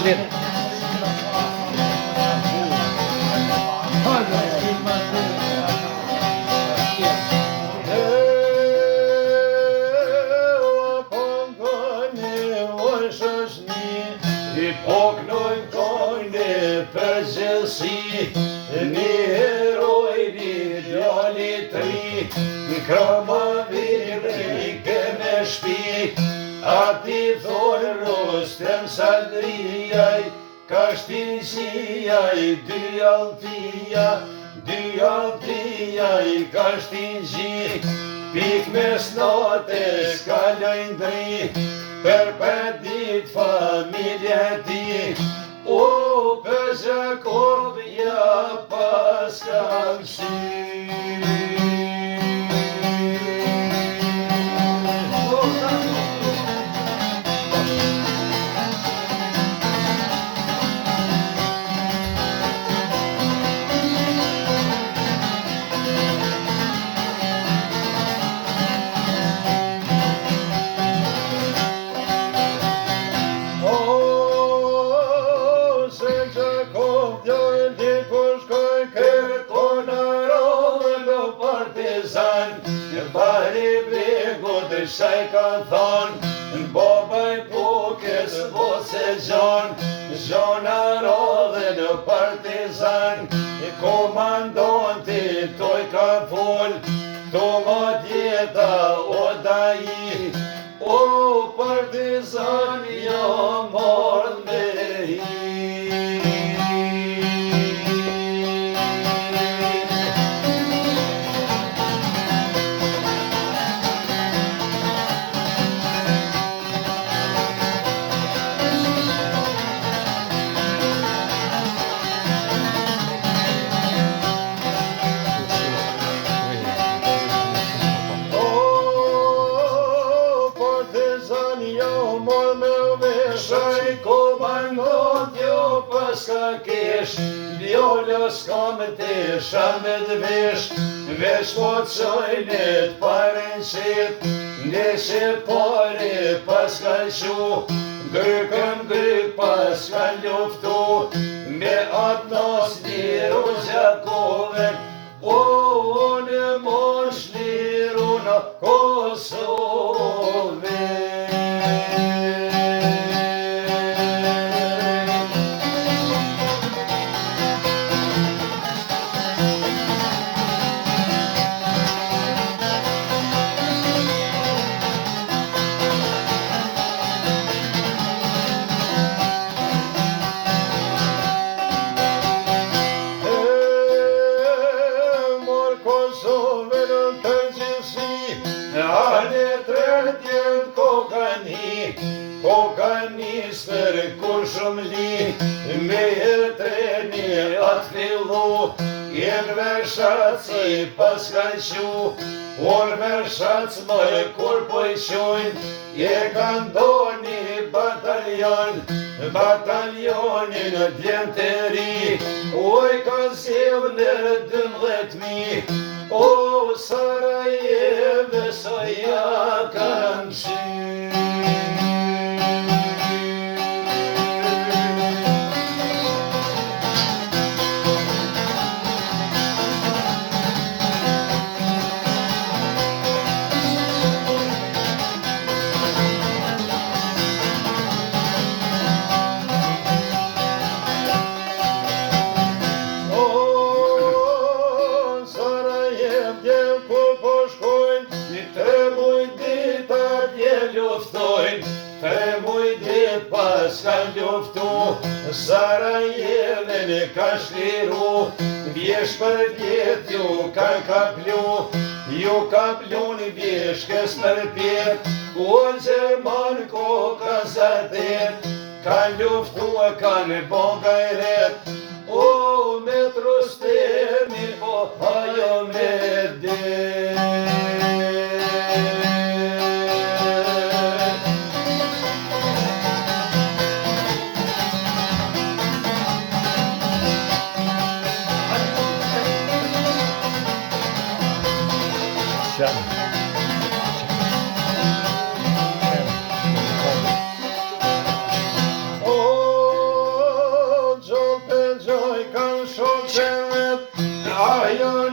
Faleminderit. Një heroj, një djali tri, krama virike me shpi, ati thonë Rostem Sadrijaj, ka shtinësijaj, dy altijaj, ka shtinësi, pik me snotës kalojnë dri, për dit familje ti, o për Jakobja pas kam Shaj ka thonë, babaj pukes vose zona rodhe në partizan, komandanti toj ka full, to ma djeta o daji, o partizan ja mardh me hi. Ska kesh, vjolla s'ka me tesha me dvesh, vesh po qojnet paren qit, neshe pare pas ka qu, gryk pas ka luftu, me atë nas liru Gjakove, o në mosh liru në Kosove. Për kur shumë li, me e treni atë fillu, jenë vershat si pas ka qu, unë vershat s'moj kur po i qujnë, je kanë do një batalionin djenë të ri, oj ka zilë në 12.000, o Sarajeve soja kanë qy. Sarajevën ka shliru, vjesh për pjet ju ka kaplu, ju kaplu në vjeshkës për pjet, ku Gjerman ko ka zatet, ka luftu ka në boga i ret, o me trustemi po ajo me det.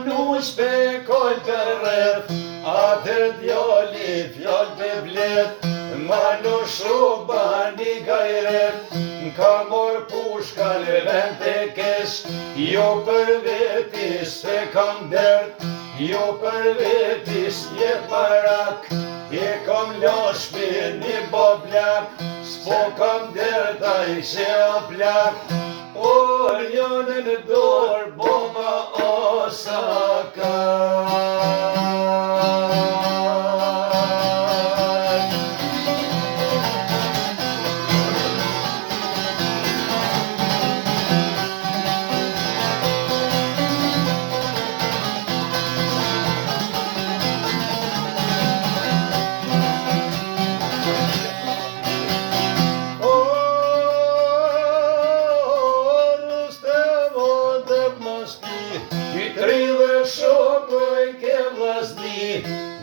nu shpekoj për rreth, atër djali fjall për blet, ma nu shok bani gajret, ka mor pushka në vend të kesh, jo për vetis se kam dert, jo për vetis je parak, e kam lashpin një boblak, s'po kam dert a i se a plak, o janë në dorë bomba osaka.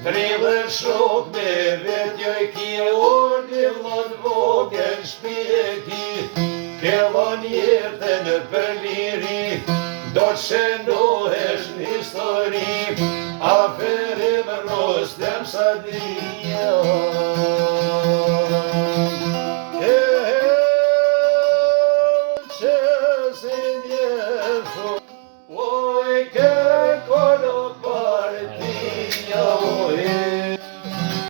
Trivë shok me vetjoj ki, o nivon vogën shpije ki, kellon jetën për liri, do të shënohesh një histori, aferim Rostem Sadi.